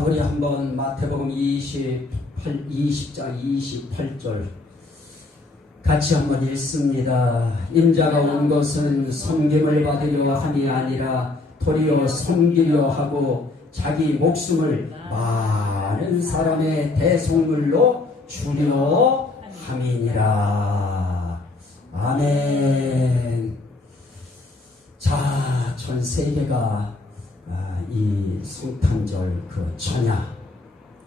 자, 우리 한번 마태복음 20장 28절 같이 한번 읽습니다. 임자가 온 것은 섬김을 받으려 함이 아니라 도리어 섬기려 하고 자기 목숨을 많은 사람의 대속물로 주려 함이니라. 아멘. 자, 전 세계가 이 성탄절 그 전야,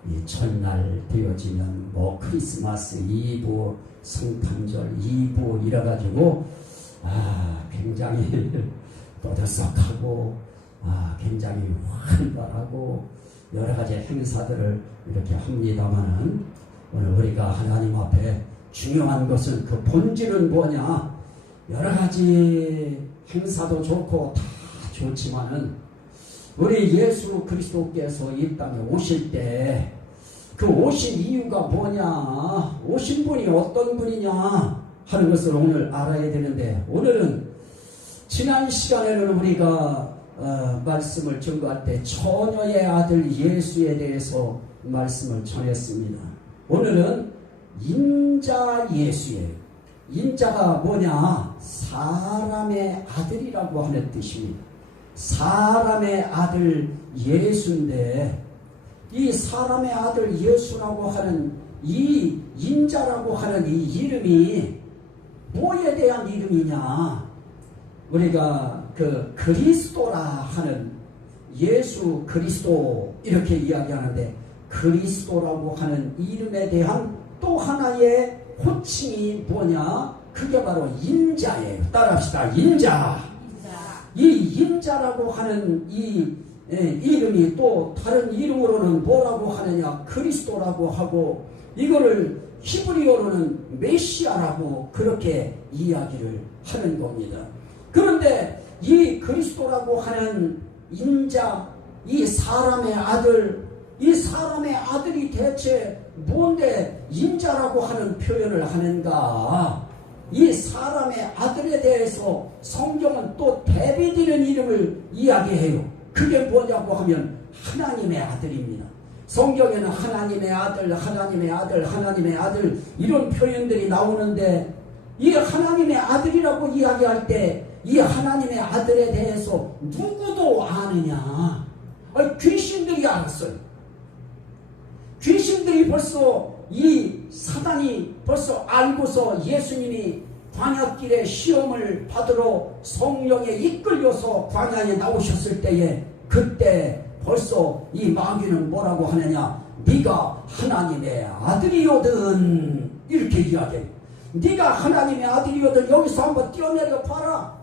이 전날 되어지면 뭐 크리스마스 이브, 성탄절 이브 이래가지고 굉장히 떠들썩하고 굉장히 활발하고 여러 가지 행사들을 이렇게 합니다만은, 오늘 우리가 하나님 앞에 중요한 것은 그 본질은 뭐냐? 여러 가지 행사도 좋고 다 좋지만은 우리 예수 그리스도께서 이 땅에 오실 때 그 오신 이유가 뭐냐, 오신 분이 어떤 분이냐 하는 것을 오늘 알아야 되는데, 오늘은 지난 시간에는 우리가 말씀을 전거할 때 처녀의 아들 예수에 대해서 말씀을 전했습니다. 오늘은 인자 예수예요. 인자가 뭐냐? 사람의 아들이라고 하는 뜻입니다. 사람의 아들 예수인데, 이 사람의 아들 예수라고 하는 이 인자라고 하는 이 이름이 뭐에 대한 이름이냐? 우리가 그 그리스도라 하는, 예수 그리스도 이렇게 이야기하는데, 그리스도라고 하는 이름에 대한 또 하나의 호칭이 뭐냐? 그게 바로 인자예요. 따라합시다. 인자. 이 인자라고 하는 이 이름이 또 다른 이름으로는 뭐라고 하느냐? 그리스도라고 하고, 이거를 히브리어로는 메시아라고 그렇게 이야기를 하는 겁니다. 그런데 이 그리스도라고 하는 인자, 이 사람의 아들, 이 사람의 아들이 대체 뭔데 인자라고 하는 표현을 하는가? 이 사람의 아들에 대해서 성경은 또 대비되는 이름을 이야기해요. 그게 뭐냐고 하면 하나님의 아들입니다. 성경에는 하나님의 아들, 하나님의 아들, 하나님의 아들 이런 표현들이 나오는데, 이 하나님의 아들이라고 이야기할 때 이 하나님의 아들에 대해서 누구도 아느냐? 귀신들이 알았어요. 귀신들이 벌써, 이 사단이 벌써 알고서 예수님이 광야길에 시험을 받으러 성령에 이끌려서 광야에 나오셨을 때에, 그때 벌써 이 마귀는 뭐라고 하느냐? 네가 하나님의 아들이거든, 이렇게 이야기해요. 네가 하나님의 아들이거든, 여기서 한번 뛰어내려 봐라.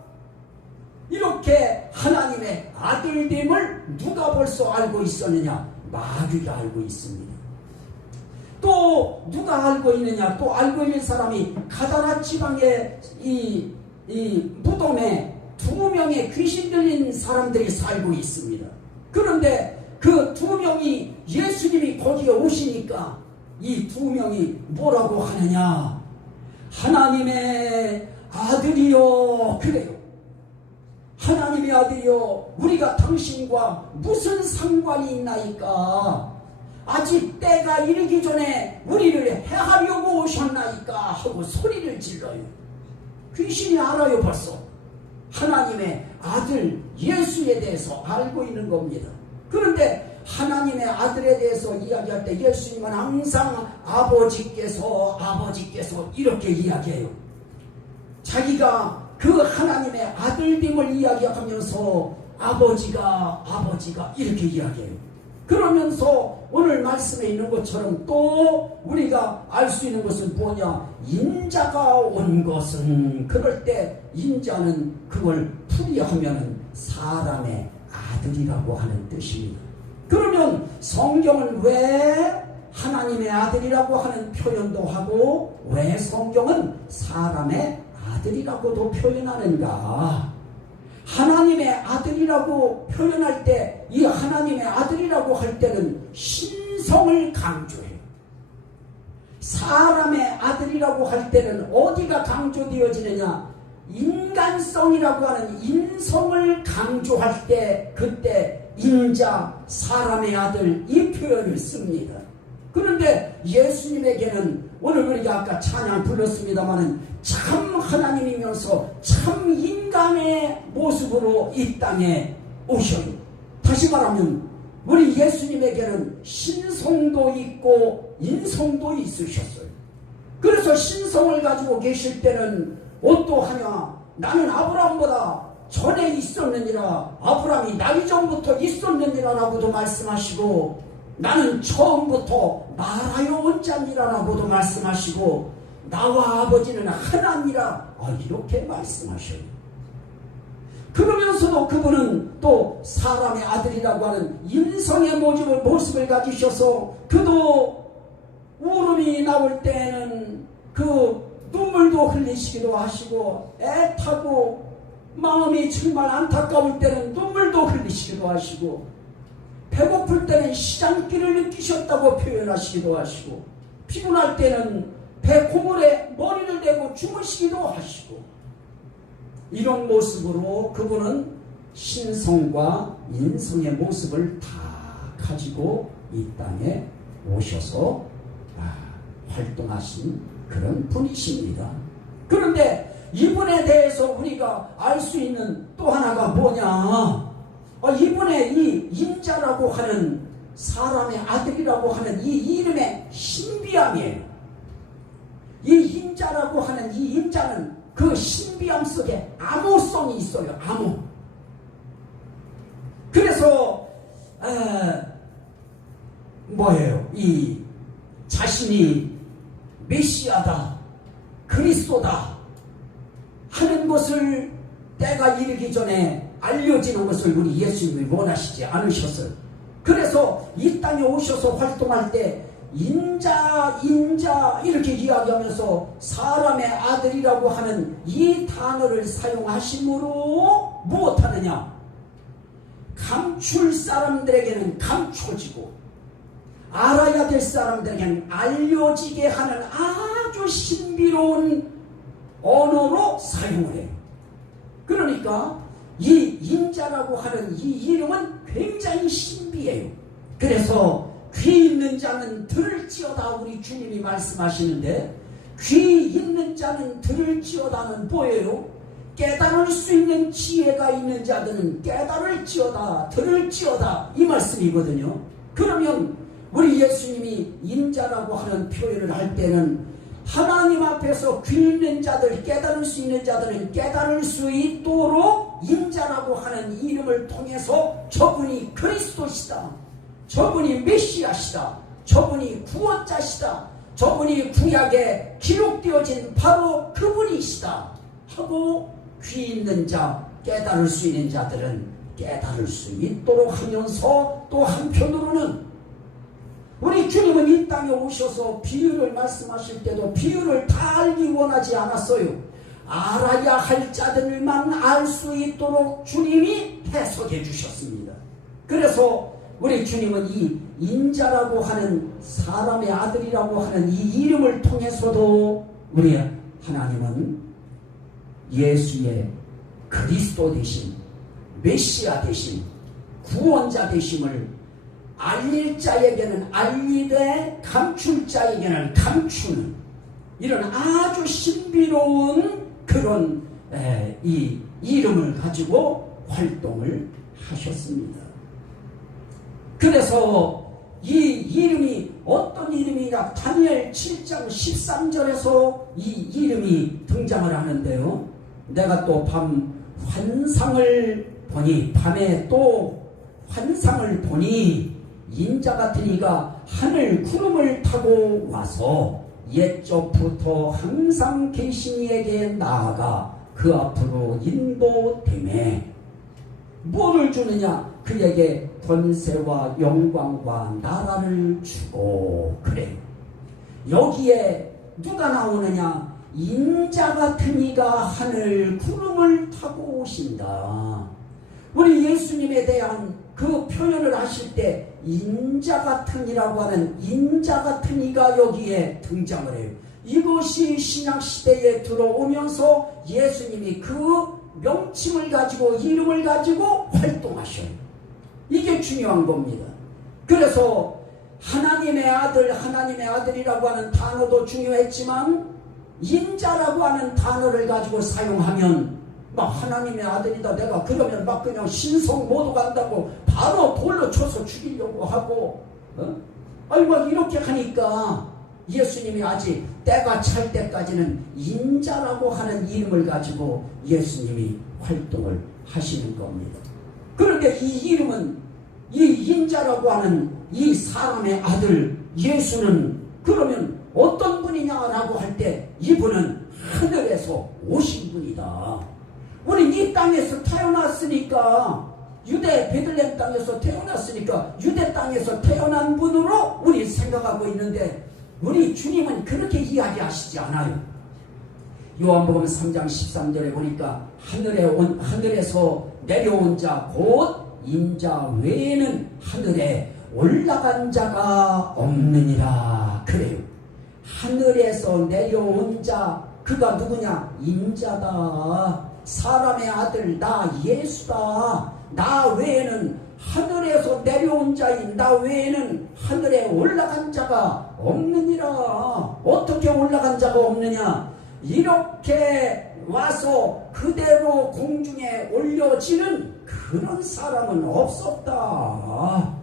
이렇게 하나님의 아들됨을 누가 벌써 알고 있었느냐? 마귀가 알고 있습니다. 또 누가 알고 있느냐? 또 알고 있는 사람이 가다나 지방의 이 무덤에 2명의 귀신 들린 사람들이 살고 있습니다. 그런데 그 2명이, 예수님이 거기에 오시니까 이 2명이 뭐라고 하느냐? 하나님의 아들이요, 그래요. 하나님의 아들이요, 우리가 당신과 무슨 상관이 있나이까? 아직 때가 이르기 전에 우리를 해하려고 오셨나이까? 하고 소리를 질러요. 귀신이 알아요. 벌써 하나님의 아들 예수에 대해서 알고 있는 겁니다. 그런데 하나님의 아들에 대해서 이야기할 때 예수님은 항상 아버지께서 이렇게 이야기해요. 자기가 그 하나님의 아들됨을 이야기하면서 아버지가 이렇게 이야기해요. 그러면서 오늘 말씀에 있는 것처럼 또 우리가 알 수 있는 것은 뭐냐? 인자가 온 것은, 그럴 때 인자는 그걸 풀이하면은 사람의 아들이라고 하는 뜻입니다. 그러면 성경은 왜 하나님의 아들이라고 하는 표현도 하고, 왜 성경은 사람의 아들이라고도 표현하는가? 하나님의 아들이라고 표현할 때, 이 하나님의 아들이라고 할 때는 신성을 강조해요. 사람의 아들이라고 할 때는 어디가 강조되어지느냐? 인간성이라고 하는 인성을 강조할 때, 그때 인자, 사람의 아들 이 표현을 씁니다. 그런데 예수님에게는 오늘 우리가 아까 찬양 불렀습니다마는 참 하나님이면서 참 인간의 모습으로 이 땅에 오셔요. 다시 말하면 우리 예수님에게는 신성도 있고 인성도 있으셨어요. 그래서 신성을 가지고 계실 때는 어떠하냐? 나는 아브라함보다 전에 있었느니라, 아브라함이 나이 전부터 있었느니라 라고도 말씀하시고, 나는 처음부터 말하여 온 자니라 라고도 말씀하시고, 나와 아버지는 하나니라 이렇게 말씀하셔요. 그러면서도 그분은 또 사람의 아들이라고 하는 인성의 모습을 가지셔서 그도 울음이 나올 때에는 그 눈물도 흘리시기도 하시고, 애타고 마음이 정말 안타까울 때는 눈물도 흘리시기도 하시고, 배고플 때는 시장기를 느끼셨다고 표현하시기도 하시고, 피곤할 때는 배 고물에 머리를 대고 주무시기도 하시고, 이런 모습으로 그분은 신성과 인성의 모습을 다 가지고 이 땅에 오셔서 활동하신 그런 분이십니다. 그런데 이분에 대해서 우리가 알 수 있는 또 하나가 뭐냐? 이분의 이 인자라고 하는, 사람의 아들이라고 하는 이 이름의 신비함이에요. 이 인자라고 하는 이 인자는 그 신비함 속에 암호성이 있어요. 암호. 그래서 뭐예요? 이 자신이 메시아다, 그리스도다 하는 것을 때가 이르기 전에 알려지는 것을 우리 예수님이 원하시지 않으셨어요. 그래서 이 땅에 오셔서 활동할 때 인자 이렇게 이야기하면서 사람의 아들이라고 하는 이 단어를 사용하심으로 무엇하느냐? 감출 사람들에게는 감춰지고 알아야 될 사람들에게는 알려지게 하는 아주 신비로운 언어로 사용을 해요. 그러니까 이 인자라고 하는 이 이름은 굉장히 신비해요. 그래서 귀 있는 자는 들을지어다 우리 주님이 말씀하시는데, 귀 있는 자는 들을지어다는 뭐예요? 깨달을 수 있는 지혜가 있는 자들은 깨달을지어다, 들을지어다 이 말씀이거든요. 그러면 우리 예수님이 인자라고 하는 표현을 할 때는 하나님 앞에서 귀 있는 자들, 깨달을 수 있는 자들은 깨달을 수 있도록 인자라고 하는 이름을 통해서 저분이 그리스도시다, 저분이 메시아시다, 저분이 구원자시다, 저분이 구약에 기록되어진 바로 그분이시다 하고, 귀 있는 자, 깨달을 수 있는 자들은 깨달을 수 있도록 하면서 또 한편으로는 우리 주님은 이 땅에 오셔서 비유를 말씀하실 때도 비유를 다 알기 원하지 않았어요. 알아야 할 자들만 알 수 있도록 주님이 해석해 주셨습니다. 그래서 우리 주님은 이 인자라고 하는, 사람의 아들이라고 하는 이 이름을 통해서도 우리 하나님은 예수의 그리스도 되심, 메시아 되심, 구원자 되심을 알릴 자에게는 알리되 감출 자에게는 감추는 이런 아주 신비로운 그런 이 이름을 가지고 활동을 하셨습니다. 그래서 이 이름이 어떤 이름이냐? 다니엘 7장 13절에서 이 이름이 등장을 하는데요. 내가 또 밤 환상을 보니, 밤에 또 환상을 보니 인자 같은 이가 하늘 구름을 타고 와서 옛적부터 항상 계신 이에게 나아가 그 앞으로 인도되매 뭐를 주느냐? 그에게 권세와 영광과 나라를 주고. 그래, 여기에 누가 나오느냐? 인자 같은 이가 하늘 구름을 타고 오신다. 우리 예수님에 대한 그 표현을 하실 때 인자 같은 이라고 하는 인자 같은 이가 여기에 등장을 해요. 이것이 신약시대에 들어오면서 예수님이 그 명칭을 가지고, 이름을 가지고 활동하셔요. 이게 중요한 겁니다. 그래서 하나님의 아들, 하나님의 아들이라고 하는 단어도 중요했지만 인자라고 하는 단어를 가지고 사용하면 막 하나님의 아들이다 내가 그러면 막 그냥 신성 모두 간다고 바로 돌로 쳐서 죽이려고 하고 아니 막 이렇게 하니까 예수님이 아직 때가 찰 때까지는 인자라고 하는 이름을 가지고 예수님이 활동을 하시는 겁니다. 그런데 이 이름은 이 인자라고 하는 이 사람의 아들 예수는 그러면 어떤 분이냐라고 할 때 이분은 하늘에서 오신 분이다. 우리 이 땅에서 태어났으니까 유대 베들레헴 땅에서 태어났으니까 유대 땅에서 태어난 분으로 우리 생각하고 있는데 우리 주님은 그렇게 이야기하시지 않아요. 요한복음 3장 13절에 보니까 하늘에서 내려온 자 곧 인자 외에는 하늘에 올라간 자가 없느니라 그래요. 하늘에서 내려온 자 그가 누구냐? 인자다. 사람의 아들 나 예수다. 나 외에는 하늘에서 내려온 자인 나 외에는 하늘에 올라간 자가 없느니라. 어떻게 올라간 자가 없느냐? 이렇게 와서 그대로 공중에 올려지는 그런 사람은 없었다.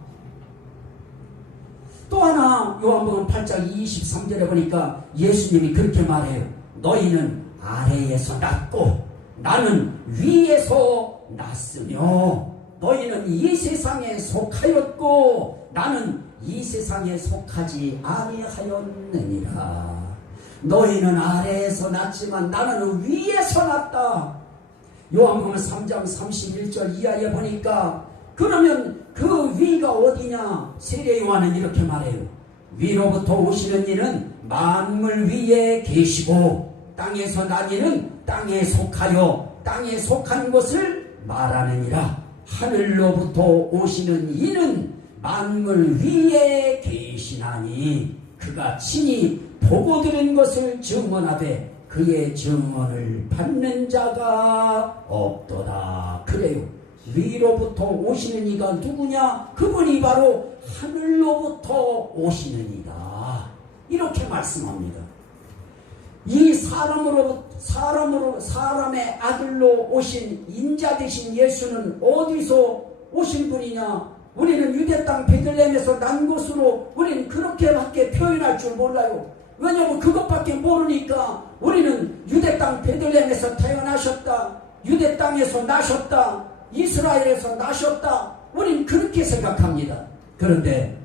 또 하나 요한복음 8장 23절에 보니까 예수님이 그렇게 말해요. 너희는 아래에서 났고 나는 위에서 났으며 너희는 이 세상에 속하였고 나는 이 세상에 속하지 아니하였느니라. 너희는 아래에서 났지만 나는 위에서 났다. 요한복음 3장 31절 이하에 보니까 그러면 그 위가 어디냐? 세례 요한은 이렇게 말해요. 위로부터 오시는 이는 만물 위에 계시고 땅에서 난 이는 땅에 속하여 땅에 속한 것을 말하느니라. 하늘로부터 오시는 이는 만물 위에 계시나니 그가 친히 보고 들은 것을 증언하되 그의 증언을 받는 자가 없도다. 그래요. 위로부터 오시는 이가 누구냐? 그분이 바로 하늘로부터 오시는 이다. 이렇게 말씀합니다. 이 사람의 아들로 오신 인자 되신 예수는 어디서 오신 분이냐? 우리는 유대 땅 베들레헴에서 난 것으로 우리는 그렇게밖에 표현할 줄 몰라요. 왜냐하면 그것밖에 모르니까 우리는 유대 땅 베들레헴에서 태어나셨다. 유대 땅에서 나셨다. 이스라엘에서 나셨다. 우리는 그렇게 생각합니다. 그런데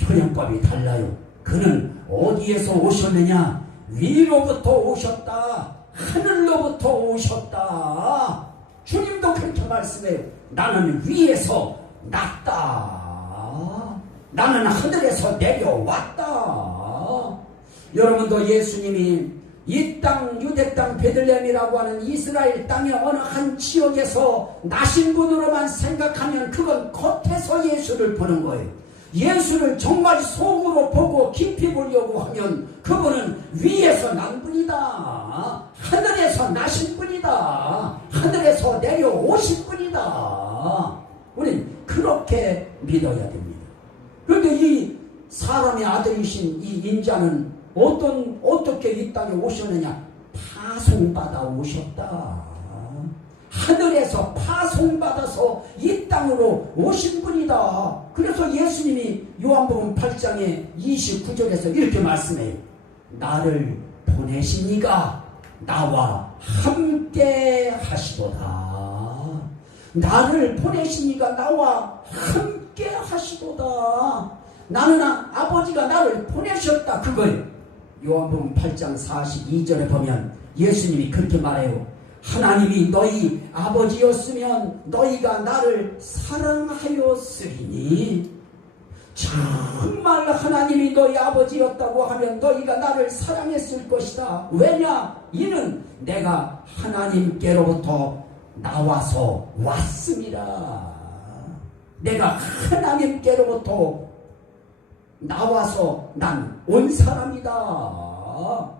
표현법이 달라요. 그는 어디에서 오셨느냐? 위로부터 오셨다. 하늘로부터 오셨다. 주님도 그렇게 말씀해요. 나는 위에서 났다. 나는 하늘에서 내려왔다. 여러분도 예수님이 이 땅 유대 땅 베들레헴이라고 하는 이스라엘 땅의 어느 한 지역에서 나신 분으로만 생각하면 그건 겉에서 예수를 보는 거예요. 예수를 정말 속으로 보고 깊이 보려고 하면 그분은 위에서 난 분이다. 하늘에서 나신 분이다. 하늘에서 내려오신 분이다. 우린 그렇게 믿어야 됩니다. 그런데 이 사람의 아들이신 이 인자는 어떻게 이 땅에 오셨느냐? 파송받아 오셨다. 하늘에서 파송받아서 이 땅으로 오신 분이다. 그래서 예수님이 요한복음 8장의 29절에서 이렇게 말씀해요. 나를 보내신 이가 나와 함께 하시도다. 나를 보내신 이가 나와 함께 하시도다. 나는 아버지가 나를 보내셨다. 그거예요. 요한복음 8장 42절에 보면 예수님이 그렇게 말해요. 하나님이 너희 아버지였으면 너희가 나를 사랑하였으리니 정말 하나님이 너희 아버지였다고 하면 너희가 나를 사랑했을 것이다. 왜냐? 이는 내가 하나님께로부터 나와서 왔습니다. 내가 하나님께로부터 나와서 난 온 사람이다.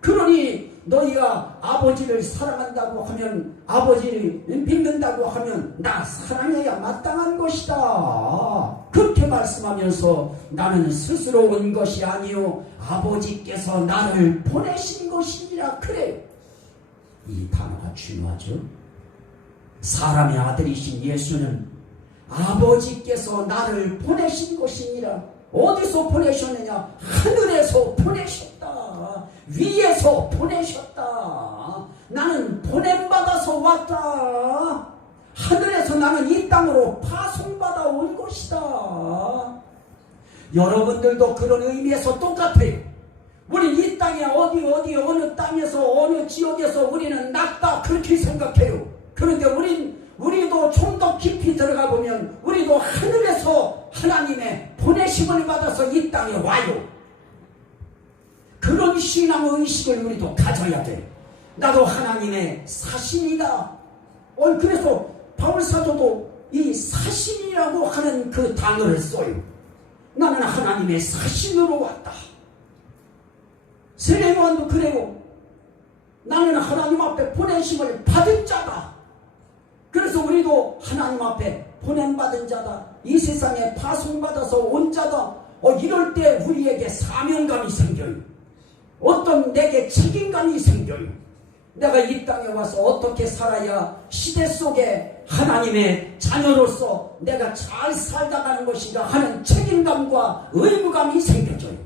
그러니 너희가 아버지를 사랑한다고 하면, 아버지를 믿는다고 하면 나 사랑해야 마땅한 것이다. 그렇게 말씀하면서 나는 스스로 온 것이 아니요 아버지께서 나를 보내신 것이니라 그래요. 이 단어가 중요하죠. 사람의 아들이신 예수는 아버지께서 나를 보내신 것이니라. 어디서 보내셨느냐? 하늘에서 보내셨다. 위에서 보내셨다. 나는 보냄받아서 왔다. 하늘에서 나는 이 땅으로 파송받아 온 것이다. 여러분들도 그런 의미에서 똑같아요. 우리 이 땅에 어디 어느 땅에서 어느 지역에서 우리는 낫다 그렇게 생각해요. 그런데 우리도 좀 더 깊이 들어가 보면 우리도 하늘에서 하나님의 보내심을 받아서 이 땅에 와요. 그런 신앙 의식을 우리도 가져야 돼. 나도 하나님의 사신이다. 그래서 바울사도도 이 사신이라고 하는 그 단어를 써요. 나는 하나님의 사신으로 왔다. 세례요한도 그래요. 나는 하나님 앞에 보내심을 받은 자다. 그래서 우리도 하나님 앞에 보냄받은 자다. 이 세상에 파송받아서 온 자다. 이럴 때 우리에게 사명감이 생겨요. 어떤 내게 책임감이 생겨요. 내가 이 땅에 와서 어떻게 살아야 시대 속에 하나님의 자녀로서 내가 잘 살다가는 것인가 하는 책임감과 의무감이 생겨져요.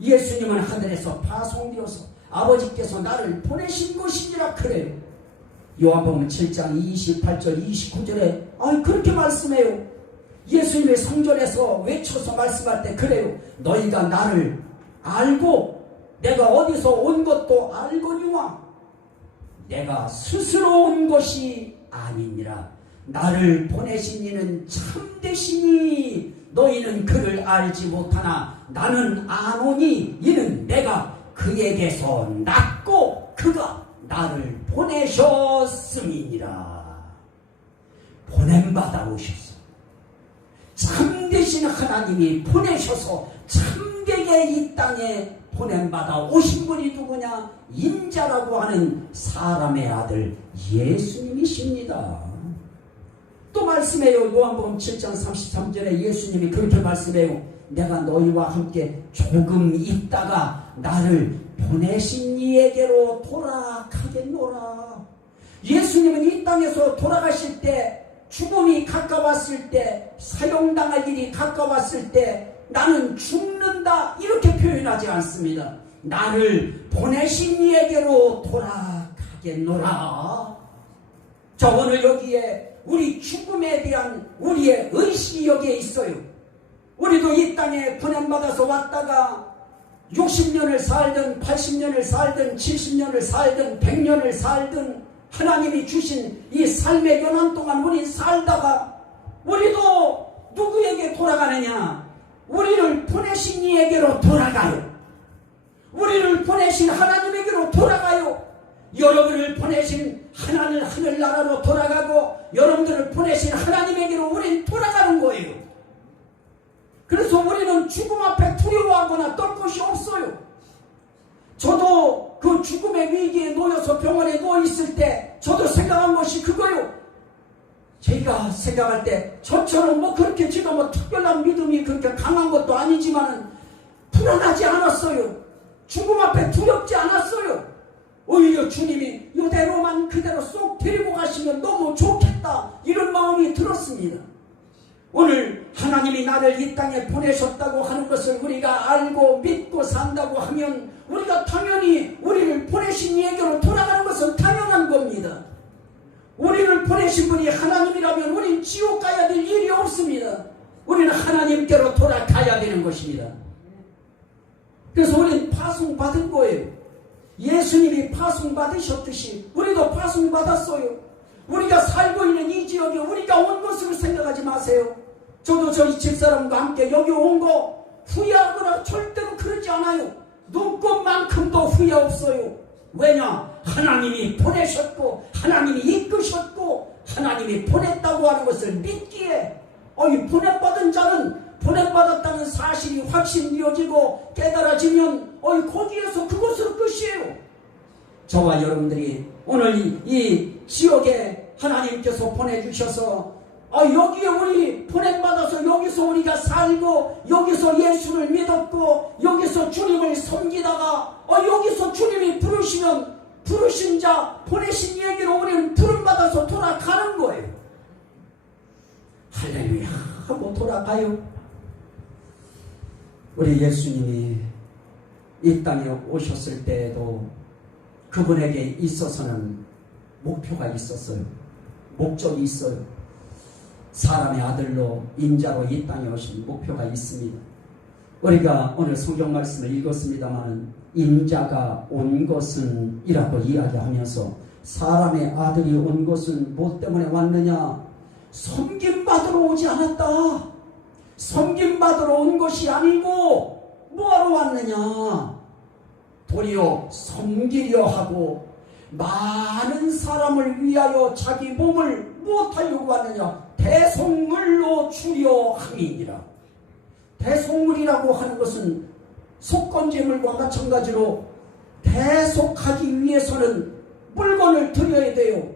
예수님은 하늘에서 파송되어서 아버지께서 나를 보내신 것이니라 그래요. 요한복음 7장 28절 29절에 그렇게 말씀해요. 예수님의 성전에서 외쳐서 말씀할 때 그래요. 너희가 나를 알고 내가 어디서 온 것도 알거니와 내가 스스로 온 것이 아니니라. 나를 보내신 이는 참되시니 너희는 그를 알지 못하나 나는 아노니 이는 내가 그에게서 났고 그가 나를 보내셨음이니라. 보냄받아 오셨어. 참되신 하나님이 보내셔서 참되게 이 땅에 보냄받아 오신 분이 누구냐? 인자라고 하는 사람의 아들 예수님이십니다. 또 말씀해요. 요한복음 7장 33절에 예수님이 그렇게 말씀해요. 내가 너희와 함께 조금 있다가 나를 보내신 이에게로 돌아가겠노라. 예수님은 이 땅에서 돌아가실 때, 죽음이 가까웠을 때, 사형당할 일이 가까웠을 때 나는 죽는다 이렇게 표현하지 않습니다. 나를 보내신 이에게로 돌아가겠노라. 저 오늘 여기에 우리 죽음에 대한 우리의 의식이 여기에 있어요. 우리도 이 땅에 보냄받아서 왔다가 60년을 살든 80년을 살든 70년을 살든 100년을 살든 하나님이 주신 이 삶의 연한 동안 우리 살다가 우리도 누구에게 돌아가느냐? 우리를 보내신 이에게로 돌아가요. 우리를 보내신 하나님에게로 돌아가요. 여러분을 보내신 하늘나라로 돌아가고 여러분들을 보내신 하나님에게로 우리는 돌아가는 거예요. 그래서 우리는 죽음 앞에 두려워하거나 떨 것이 없어요. 저도 그 죽음의 위기에 놓여서 병원에 누워있을 때 저도 생각한 것이 그거요. 제가 생각할 때 저처럼 그렇게 제가 특별한 믿음이 그렇게 강한 것도 아니지만은 불안하지 않았어요. 죽음 앞에 두렵지 않았어요. 오히려 주님이 이대로만 그대로 쏙 데리고 가시면 너무 좋겠다 이런 마음이 들었습니다. 오늘 하나님이 나를 이 땅에 보내셨다고 하는 것을 우리가 알고 믿고 산다고 하면 우리가 당연히 우리를 보내신 이에게로 돌아가는 것은 당연한 겁니다. 우리를 보내신 분이 하나님이라면 우린 지옥 가야 될 일이 없습니다. 우리는 하나님께로 돌아가야 되는 것입니다. 그래서 우리는 파송받은 거예요. 예수님이 파송받으셨듯이 우리도 파송받았어요. 우리가 살고 있는 이 지역에 우리가 온 것으로 생각하지 마세요. 저도 저희 집사람과 함께 여기 온 거 후회하거나 절대로 그러지 않아요. 눈꽃만큼도 후회 없어요. 왜냐? 하나님이 보내셨고 하나님이 이끄셨고 하나님이 보냈다고 하는 것을 믿기에 보냄받은 자는 보냄받았다는 사실이 확신이어지고 깨달아지면 거기에서 그것으로 끝이에요. 저와 여러분들이 오늘 이 지역에 하나님께서 보내주셔서 여기에 우리 보냄받아서 여기서 우리가 살고 여기서 예수를 믿었고 여기서 주님을 섬기다가 여기서 주님이 부르시면 부르신 자 보내신 얘기로 우리는 부름받아서 돌아가는 거예요. 할렐루야 하고 돌아가요. 우리 예수님이 이 땅에 오셨을 때에도 그분에게 있어서는 목표가 있었어요. 목적이 있어요. 사람의 아들로 인자로 이 땅에 오신 목표가 있습니다. 우리가 오늘 성경 말씀을 읽었습니다만 인자가 온 것은 이라고 이야기하면서 사람의 아들이 온 것은 무엇 때문에 왔느냐? 섬김받으러 오지 않았다. 섬김받으러 온 것이 아니고 뭐하러 왔느냐? 도리어 섬기려 하고 많은 사람을 위하여 자기 몸을 무엇하려고 하느냐? 대속물로 주려 함이니라. 대속물이라고 하는 것은 속건제물과 마찬가지로 대속하기 위해서는 물건을 드려야 돼요.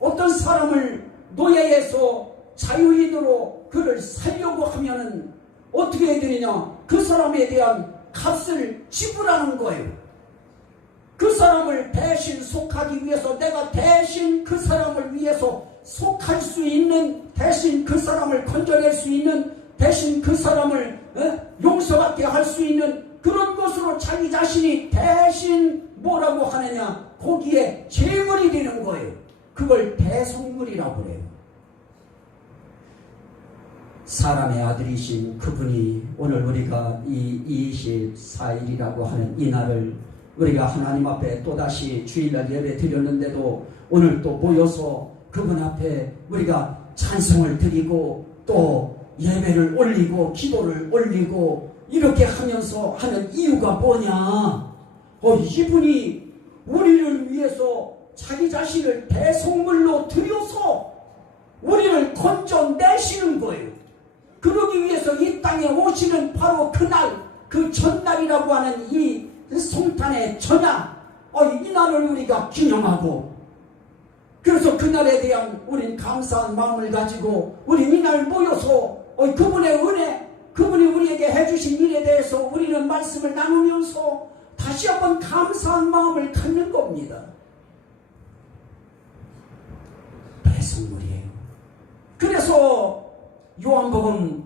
어떤 사람을 노예에서 자유인으로 그를 살려고 하면은 어떻게 해야 되느냐? 그 사람에 대한 값을 지불하는 거예요. 그 사람을 대신 속하기 위해서 내가 대신 그 사람을 위해서 속할 수 있는, 대신 그 사람을 건져낼 수 있는, 대신 그 사람을 용서받게 할 수 있는 그런 것으로 자기 자신이 대신 뭐라고 하느냐? 거기에 제물이 되는 거예요. 그걸 대속물이라고 그래요. 사람의 아들이신 그분이 오늘 우리가 이 24일이라고 하는 이 날을 우리가 하나님 앞에 또다시 주일날 예배 드렸는데도 오늘 또 모여서 그분 앞에 우리가 찬송을 드리고 또 예배를 올리고 기도를 올리고 이렇게 하면서 하는 이유가 뭐냐? 이분이 우리를 위해서 자기 자신을 대속물로 드려서 우리를 건져내시는 거예요. 그러기 위해서 이 땅에 오시는 바로 그날, 그 전날이라고 하는 이 성탄의 전야, 이 날을 우리가 기념하고, 그래서 그날에 대한 우린 감사한 마음을 가지고 우린 이날 모여서 그분의 은혜, 그분이 우리에게 해주신 일에 대해서 우리는 말씀을 나누면서 다시 한번 감사한 마음을 갖는 겁니다. 대속물이에요. 그래서 요한복음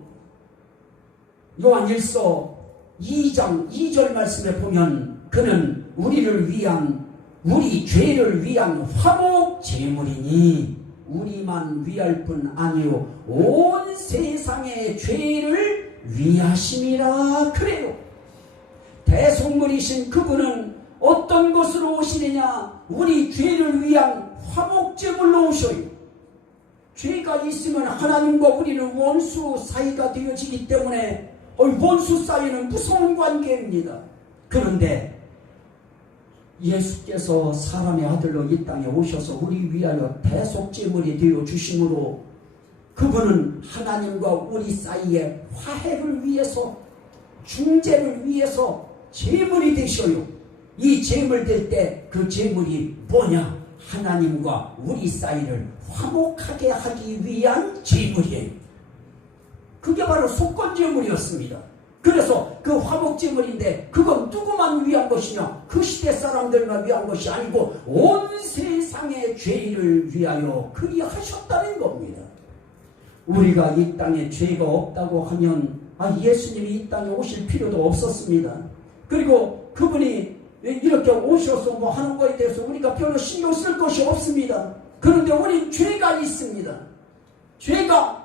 요한일서 2장 2절 말씀에 보면 그는 우리를 위한, 우리 죄를 위한 화목 제물이니 우리만 위할 뿐 아니요 온 세상의 죄를 위하심이라 그래요. 대속물이신 그분은 어떤 것으로 오시느냐? 우리 죄를 위한 화목 제물로 오셔요. 죄가 있으면 하나님과 우리는 원수 사이가 되어지기 때문에 원수 사이는 무서운 관계입니다. 그런데 예수께서 사람의 아들로 이 땅에 오셔서 우리 위하여 대속제물이 되어 주심으로 그분은 하나님과 우리 사이의 화해를 위해서, 중재를 위해서 제물이 되셔요. 이 제물 될 때 그 제물이 뭐냐? 하나님과 우리 사이를 화목하게 하기 위한 제물이에요. 그게 바로 속건제물이었습니다. 그래서 그 화목제물인데 그건 누구만 위한 것이냐? 그 시대 사람들만 위한 것이 아니고 온 세상의 죄를 위하여 그리하셨다는 겁니다. 우리가 이 땅에 죄가 없다고 하면 예수님이 이 땅에 오실 필요도 없었습니다. 그리고 그분이 이렇게 오셔서 뭐 하는 거에 대해서 우리가 별로 신경 쓸 것이 없습니다. 그런데 우린 죄가 있습니다. 죄가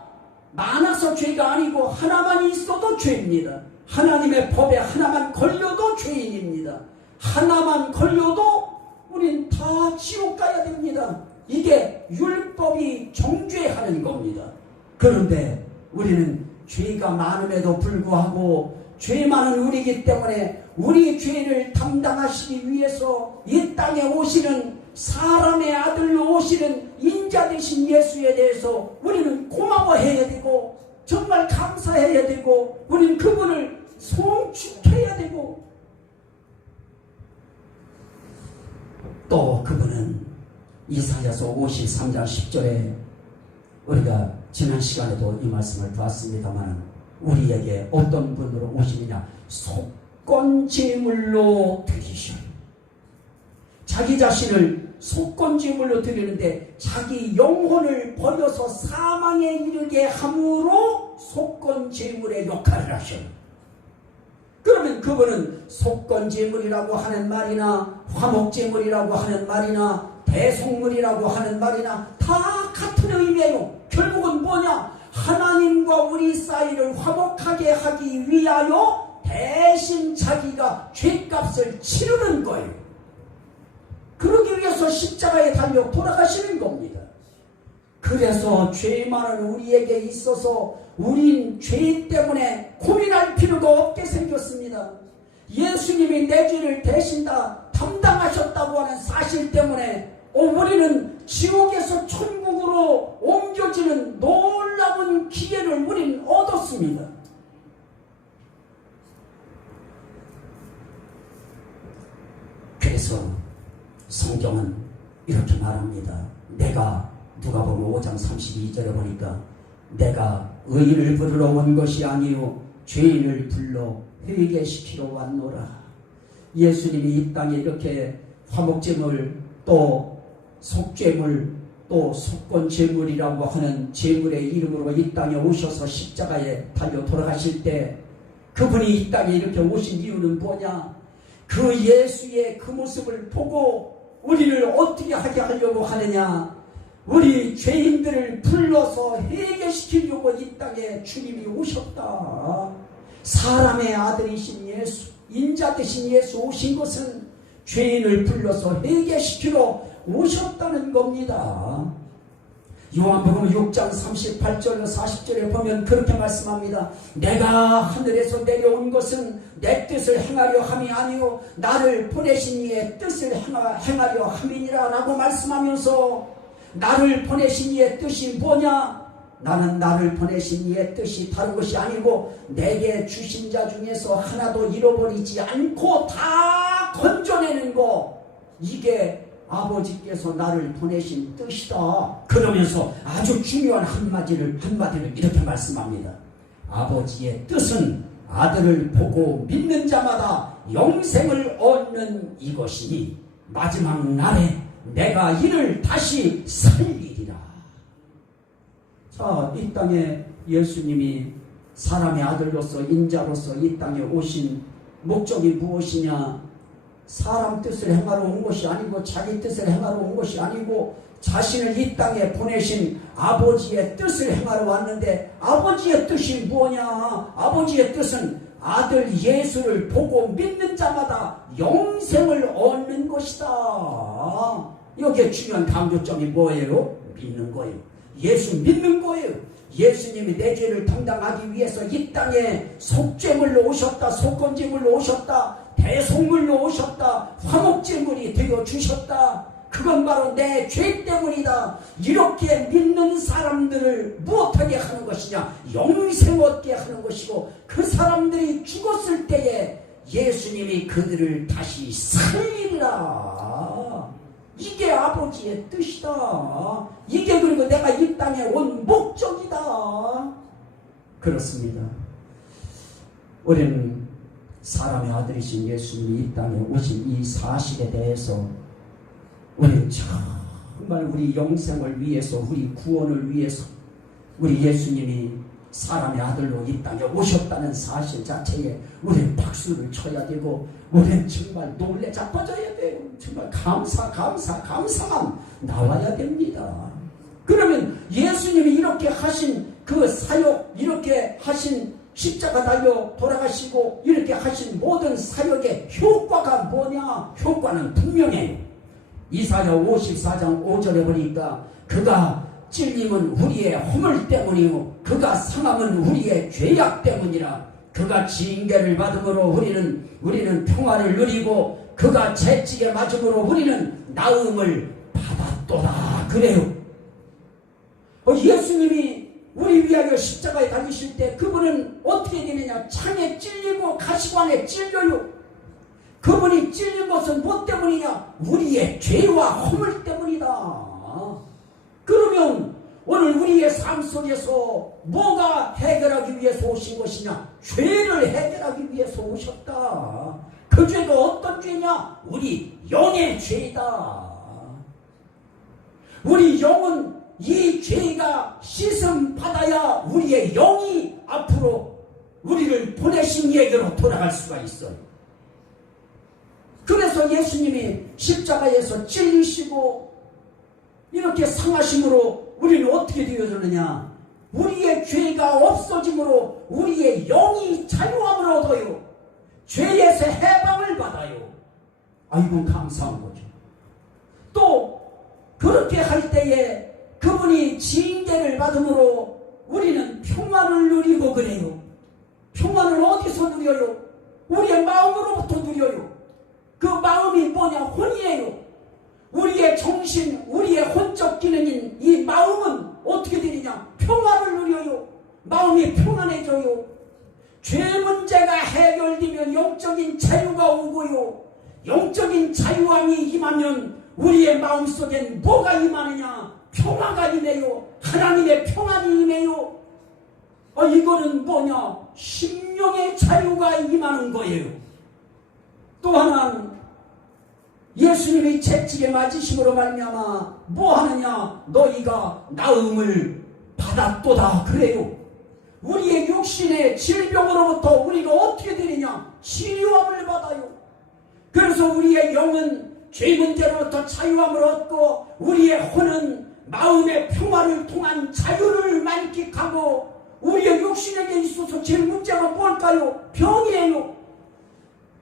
많아서 죄가 아니고 하나만 있어도 죄입니다. 하나님의 법에 하나만 걸려도 죄인입니다. 하나만 걸려도 우린 다 지옥 가야 됩니다. 이게 율법이 정죄하는 겁니다. 그런데 우리는 죄가 많음에도 불구하고 죄 많은 우리이기 때문에 우리 죄를 담당하시기 위해서 이 땅에 오시는 사람의 아들로 오시는 인자 되신 예수에 대해서 우리는 고마워해야 되고 정말 감사해야 되고 우리는 그분을 송축해야 되고 또 그분은 이사야서 53장 10절에 우리가 지난 시간에도 이 말씀을 봤습니다만 우리에게 어떤 분으로 오시느냐 속건제물로 드리시오. 자기 자신을 속건제물로 드리는데 자기 영혼을 버려서 사망에 이르게 함으로 속건제물의 역할을 하셔. 그러면 그분은 속건제물이라고 하는 말이나 화목제물이라고 하는 말이나 대속물이라고 하는 말이나 다 같은 의미예요. 결국은 뭐냐? 하나님과 우리 사이를 화목하게 하기 위하여 대신 자기가 죄값을 치르는 거예요. 그러기 위해서 십자가에 달려 돌아가시는 겁니다. 그래서 죄 많은 우리에게 있어서 우린 죄 때문에 고민할 필요가 없게 생겼습니다. 예수님이 내 죄를 대신 다 담당하셨다고 하는 사실 때문에 우리는 지옥에서 천국으로 옮겨지는 놀라운 기회를 우린 얻었습니다. 그래서 성경은 이렇게 말합니다. 내가 누가복음 5장 32절에 보니까 내가 의인을 부르러 온 것이 아니요 죄인을 불러 회개시키러 왔노라. 예수님이 이 땅에 이렇게 화목제물 또 속죄물 또 속건제물이라고 하는 제물의 이름으로 이 땅에 오셔서 십자가에 달려 돌아가실 때 그분이 이 땅에 이렇게 오신 이유는 뭐냐? 그 예수의 그 모습을 보고 우리를 어떻게 하게 하려고 하느냐? 우리 죄인들을 불러서 회개시키려고 이 땅에 주님이 오셨다. 사람의 아들이신 예수, 인자 되신 예수 오신 것은 죄인을 불러서 회개시키러 오셨다는 겁니다. 요한복음 6장 38절 40절에 보면 그렇게 말씀합니다. 내가 하늘에서 내려온 것은 내 뜻을 행하려 함이 아니요 나를 보내신 이의 뜻을 행하려 함이니라 라고 말씀하면서 나를 보내신 이의 뜻이 뭐냐? 나는 나를 보내신 이의 뜻이 다른 것이 아니고 내게 주신 자 중에서 하나도 잃어버리지 않고 다 건져내는 거, 이게 아버지께서 나를 보내신 뜻이다. 그러면서 아주 중요한 한마디를 이렇게 말씀합니다. 아버지의 뜻은 아들을 보고 믿는 자마다 영생을 얻는 이것이니 마지막 날에 내가 이를 다시 살리리라. 자, 이 땅에 예수님이 사람의 아들로서 인자로서 이 땅에 오신 목적이 무엇이냐? 사람 뜻을 행하러 온 것이 아니고 자기 뜻을 행하러 온 것이 아니고 자신을 이 땅에 보내신 아버지의 뜻을 행하러 왔는데 아버지의 뜻이 뭐냐? 아버지의 뜻은 아들 예수를 보고 믿는 자마다 영생을 얻는 것이다. 여기에 중요한 강조점이 뭐예요? 믿는 거예요. 예수 믿는 거예요. 예수님이 내 죄를 담당하기 위해서 이 땅에 속죄물로 오셨다. 속건제물로 오셨다. 대속물로 오셨다. 화목제물이 되어주셨다. 그건 바로 내 죄 때문이다. 이렇게 믿는 사람들을 무엇하게 하는 것이냐? 영생 얻게 하는 것이고 그 사람들이 죽었을 때에 예수님이 그들을 다시 살리리라. 이게 아버지의 뜻이다. 이게 그리고 내가 이 땅에 온 목적이다. 그렇습니다. 우리는 사람의 아들이신 예수님이 이 땅에 오신 이 사실에 대해서 우리는 정말 우리 영생을 위해서 우리 구원을 위해서 우리 예수님이 사람의 아들로 이 땅에 오셨다는 사실 자체에 우리는 박수를 쳐야 되고 우리는 정말 놀래 자빠져야 돼요. 정말 감사만 나와야 됩니다. 그러면 예수님이 이렇게 하신 그 사역, 이렇게 하신 십자가 달려 돌아가시고 이렇게 하신 모든 사역의 효과가 뭐냐? 효과는 분명해요. 이사야 54장 5절에 보니까 그가 찔림은 우리의 허물 때문이요 그가 상함은 우리의 죄악 때문이라. 그가 징계를 받음으로 우리는 평화를 누리고 그가 채찍에 맞음으로 우리는 나음을 받았도다. 그래요. 예수님이 우리 위하여 십자가에 달리실 때 그분은 어떻게 되느냐? 창에 찔리고 가시관에 찔려요. 그분이 찔린 것은 뭐 때문이냐? 우리의 죄와 허물 때문이다. 그러면 오늘 우리의 삶 속에서 뭐가 해결하기 위해서 오신 것이냐? 죄를 해결하기 위해서 오셨다. 그 죄가 어떤 죄냐? 우리 영의 죄이다. 우리 영은 이 죄가 씻음 받아야 우리의 영이 앞으로 우리를 보내신 얘기로 돌아갈 수가 있어요. 그래서 예수님이 십자가에서 찔리시고 이렇게 상하심으로 우리는 어떻게 되어졌느냐? 우리의 죄가 없어짐으로 우리의 영이 자유함을 얻어요. 죄에서 해방을 받아요. 이건 감사한 거죠. 또 그렇게 할 때에 그분이 징계를 받음으로 우리는 평안을 누리고 그래요. 평안을 어디서 누려요? 우리의 마음으로부터 누려요. 그 마음이 뭐냐? 혼이에요. 우리의 정신, 우리의 혼적 기능인 이 마음은 어떻게 되느냐? 평안을 누려요. 마음이 평안해져요. 죄 문제가 해결되면 영적인 자유가 오고요. 영적인 자유함이 임하면 우리의 마음속엔 뭐가 임하느냐? 평화가 임해요. 하나님의 평안이 임해요. 이거는 뭐냐? 심령의 자유가 임하는 거예요. 또 하나는 예수님이 채찍에 맞으심으로 말미암아 뭐 하느냐? 너희가 나음을 받았도다. 그래요. 우리의 육신의 질병으로부터 우리가 어떻게 되느냐? 치유함을 받아요. 그래서 우리의 영은 죄 문제로부터 자유함을 얻고 우리의 혼은 마음의 평화를 통한 자유를 만끽하고 우리의 육신에게 있어서 제일 문제가 뭘까요? 병이에요.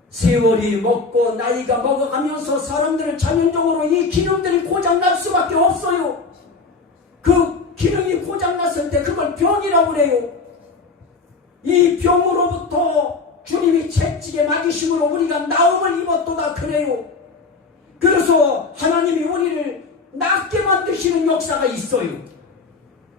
세월이 먹고 나이가 먹어가면서 사람들은 자연적으로 이 기능들이 고장날 수밖에 없어요. 그 기능이 고장났을 때 그걸 병이라고 그래요. 이 병으로부터 주님이 채찍에 맞으심으로 우리가 나음을 입었도다. 그래요. 그래서 하나님이 우리를 낫게 만드시는 역사가 있어요.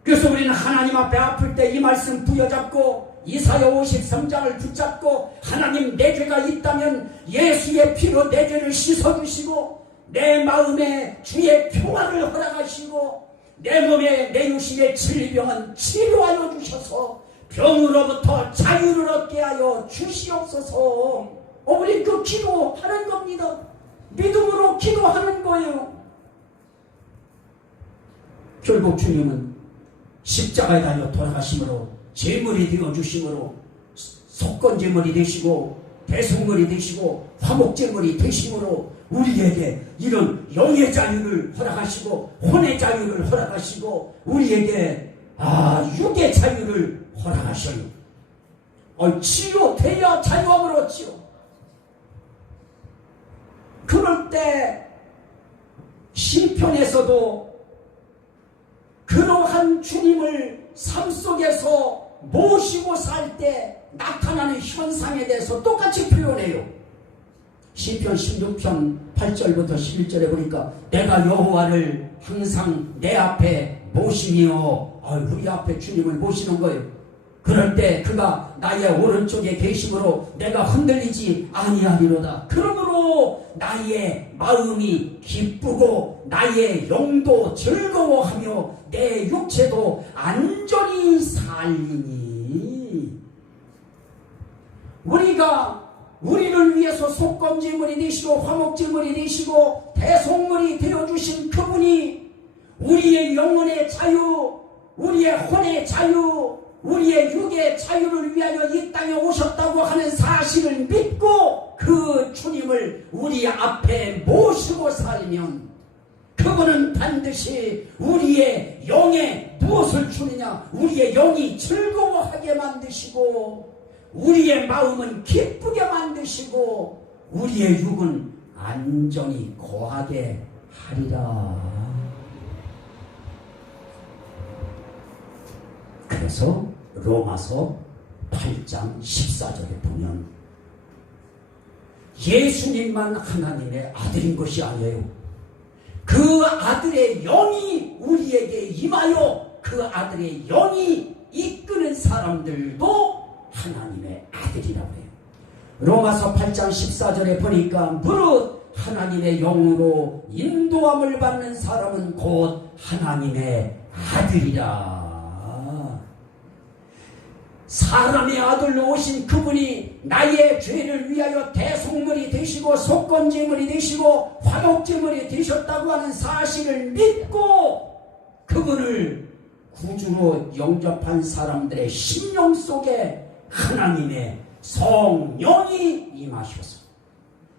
그래서 우리는 하나님 앞에 아플 때 이 말씀 부여잡고 이사야 53장을 붙잡고 하나님, 내 죄가 있다면 예수의 피로 내 죄를 씻어주시고 내 마음에 주의 평화를 허락하시고 내 몸에 내 육신의 질병은 치료하여 주셔서 병으로부터 자유를 얻게 하여 주시옵소서. 우리 그 기도하는 겁니다. 믿음으로 기도하는 거예요. 결국 주님은 십자가에 달려 돌아가심으로 제물이 되어주심으로 속건제물이 되시고 대속물이 되시고 화목제물이 되심으로 우리에게 이런 영의 자유를 허락하시고 혼의 자유를 허락하시고 우리에게 육의 자유를 허락하셔요. 치유돼야 자유함을 얻지요. 그럴 때 시편에서도 그러한 주님을 삶 속에서 모시고 살 때 나타나는 현상에 대해서 똑같이 표현해요. 시편 16편 8절부터 11절에 보니까 내가 여호와를 항상 내 앞에 모시며, 우리 앞에 주님을 모시는 거예요. 그럴 때 그가 나의 오른쪽에 계심으로 내가 흔들리지 아니하리로다. 그러므로 나의 마음이 기쁘고 나의 영도 즐거워하며 내 육체도 안전히 살리니. 우리가 우리를 위해서 속건제물이 되시고 화목제물이 되시고 대속물이 되어주신 그분이 우리의 영혼의 자유, 우리의 혼의 자유, 우리의 육의 자유를 위하여 이 땅에 오셨다고 하는 사실을 믿고 그 주님을 우리 앞에 모시고 살면 그분은 반드시 우리의 영에 무엇을 주느냐? 우리의 영이 즐거워하게 만드시고 우리의 마음은 기쁘게 만드시고 우리의 육은 안전히 거하게 하리라. 그래서 로마서 8장 14절에 보면 예수님만 하나님의 아들인 것이 아니에요. 그 아들의 영이 우리에게 임하여 그 아들의 영이 이끄는 사람들도 하나님의 아들이라고 해요. 로마서 8장 14절에 보니까 무릇 하나님의 영으로 인도함을 받는 사람은 곧 하나님의 아들이라. 사람의 아들로 오신 그분이 나의 죄를 위하여 대속물이 되시고 속건제물이 되시고 화목제물이 되셨다고 하는 사실을 믿고 그분을 구주로 영접한 사람들의 심령 속에 하나님의 성령이 임하셔서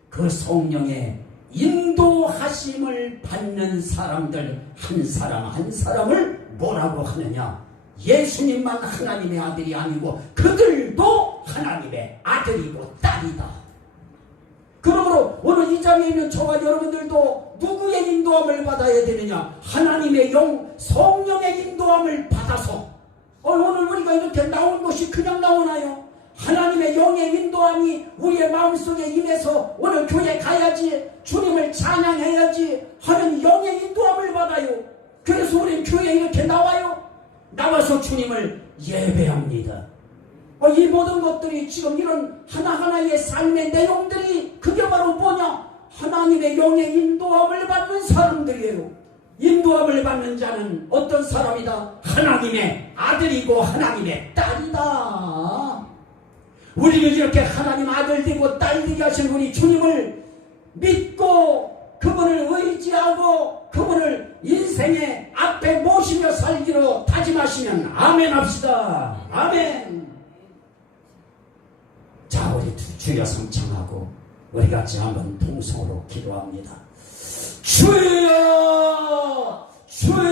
그 성령의 인도하심을 받는 사람들 한 사람 한 사람을 뭐라고 하느냐? 예수님만 하나님의 아들이 아니고 그들도 하나님의 아들이고 딸이다. 그러므로 오늘 이 자리에 있는 저와 여러분들도 누구의 인도함을 받아야 되느냐? 하나님의 영, 성령의 인도함을 받아서 오늘 우리가 이렇게 나온 것이 그냥 나오나요? 하나님의 영의 인도함이 우리의 마음속에 임해서 오늘 교회 가야지, 주님을 찬양해야지 하는 영의 인도함을 받아요. 그래서 우리는 교회에 이렇게 나와요. 나와서 주님을 예배합니다. 이 모든 것들이 지금 이런 하나하나의 삶의 내용들이 그게 바로 뭐냐? 하나님의 영의 인도함을 받는 사람들이에요. 인도함을 받는 자는 어떤 사람이다? 하나님의 아들이고 하나님의 딸이다. 우리는 이렇게 하나님 아들되고 딸되게 하신 우리 주님을 믿고 그분을 의지하고 그분을 인생의 앞에 모시며 살기로 다짐하시면 아멘 합시다. 아멘. 자, 우리 주여 성창하고 우리 같이 한번 통성으로 기도합니다. 주여 주여